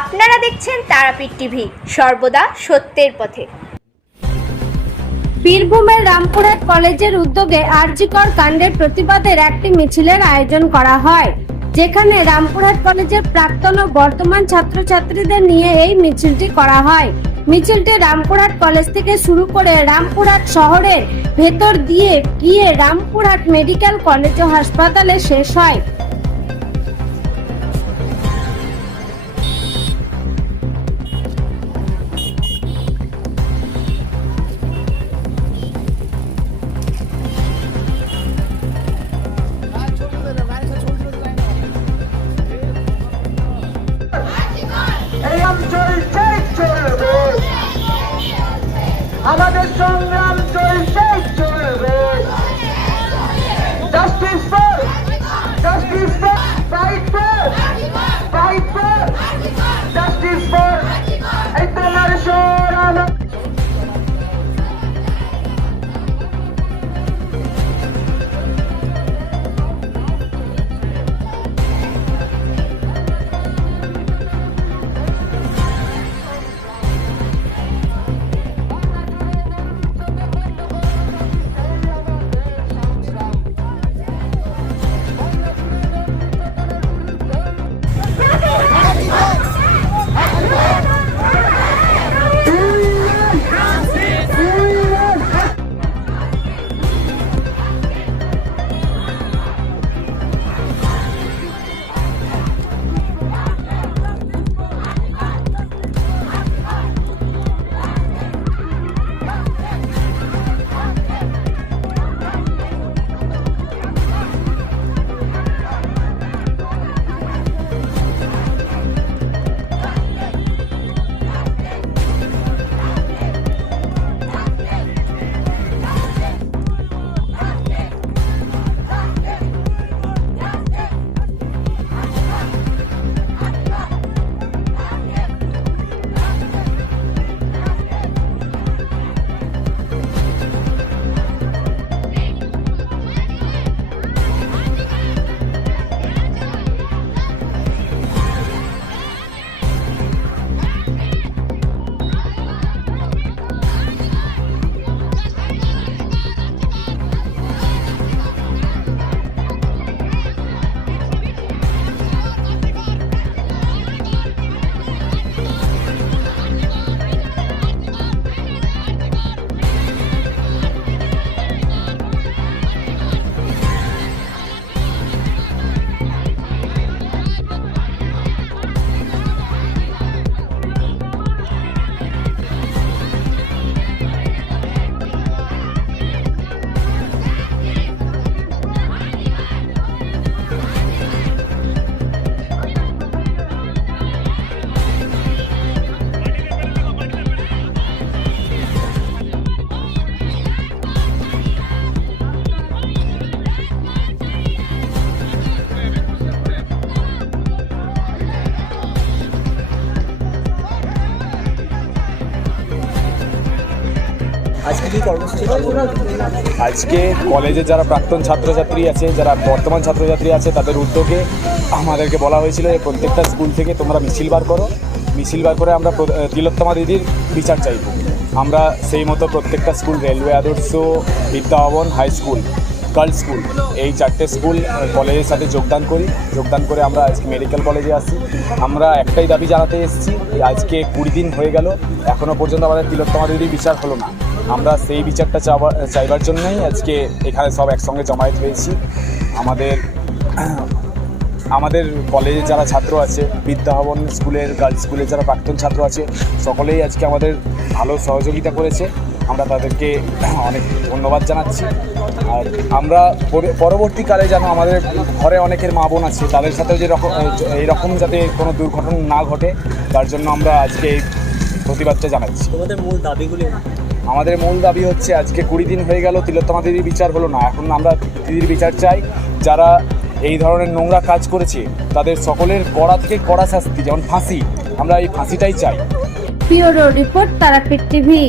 আপনারা দেখছেন তারাপীঠ টিভি, সর্বদা সত্যের পথে। বীরভূমের রামপুরহাট কলেজের উদ্যোগে আরজিকর কাণ্ডের প্রতিবাদের একটি মিছিলের আয়োজন করা হয়, যেখানে রামপুরহাট কলেজের প্রাক্তন ও বর্তমান ছাত্রছাত্রীদের নিয়ে এই মিছিলটি করা হয়। মিছিলটি রামপুরহাট কলেজ থেকে শুরু করে রামপুরহাট শহরের ভেতর দিয়ে গিয়ে রামপুরহাট মেডিকেল কলেজ ও হাসপাতালে শেষ হয়। আমাদের সংগ্রাম চলছে চলবে জাস্টিস ফর জাস্টিস ফর আজকে কি কর্মসূচি আজকে কলেজে যারা প্রাক্তন ছাত্রছাত্রী আছে, যারা বর্তমান ছাত্রছাত্রী আছে, তাদের উদ্যোগে আমাদেরকে বলা হয়েছিল যে প্রত্যেকটা স্কুল থেকে তোমরা মিছিল বার করো। মিছিল বার করে আমরা তিলোত্তমা দিদির বিচার চাইব। আমরা সেই মতো প্রত্যেকটা school, railway Adarsha, Vidyabhavan, high school girls school এই চারটে স্কুল কলেজের সাথে যোগদান করি। যোগদান করে আমরা আজকে মেডিকেল কলেজে আসি আমরা একটাই দাবি জানাতে এসেছি আজকে কুড়ি দিন হয়ে গেল এখনও পর্যন্ত আমাদের তিলোত্তমা দিদির বিচার হলো না। আমরা সেই বিচারটা চাওয়া, চাইবার জন্যই আজকে এখানে সব একসঙ্গে জমায়েত হয়েছি। আমাদের আমাদের কলেজে যারা ছাত্র আছে, বিদ্যাভবন স্কুলের গার্লস স্কুলের যারা প্রাক্তন ছাত্র আছে, সকলেই আজকে আমাদের ভালো সহযোগিতা করেছে। আমরা তাদেরকে অনেক ধন্যবাদ জানাচ্ছি। আর আমরা পরবর্তীকালে যেন আমাদের ঘরে অনেকের মা বোন আছে তাদের সাথেও যে রকম এইরকম যাতে কোনো দুর্ঘটনা না ঘটে তার জন্য আমরা আজকে এই প্রতিবাদটা জানাচ্ছি। তোমাদের মূল দাবিগুলি আমাদের মূল দাবি হচ্ছে আজকে কুড়ি দিন হয়ে গেল তিলোত্তমা দিদির বিচার হলো না। এখন আমরা দিদির বিচার চাই। যারা এই ধরনের নোংরা কাজ করেছে তাদের সকলের কড়া থেকে কড়া শাস্তি যেমন ফাঁসি। আমরা এই ফাঁসিটাই চাই। পিওরো রিপোর্ট তারাপীঠ টিভি।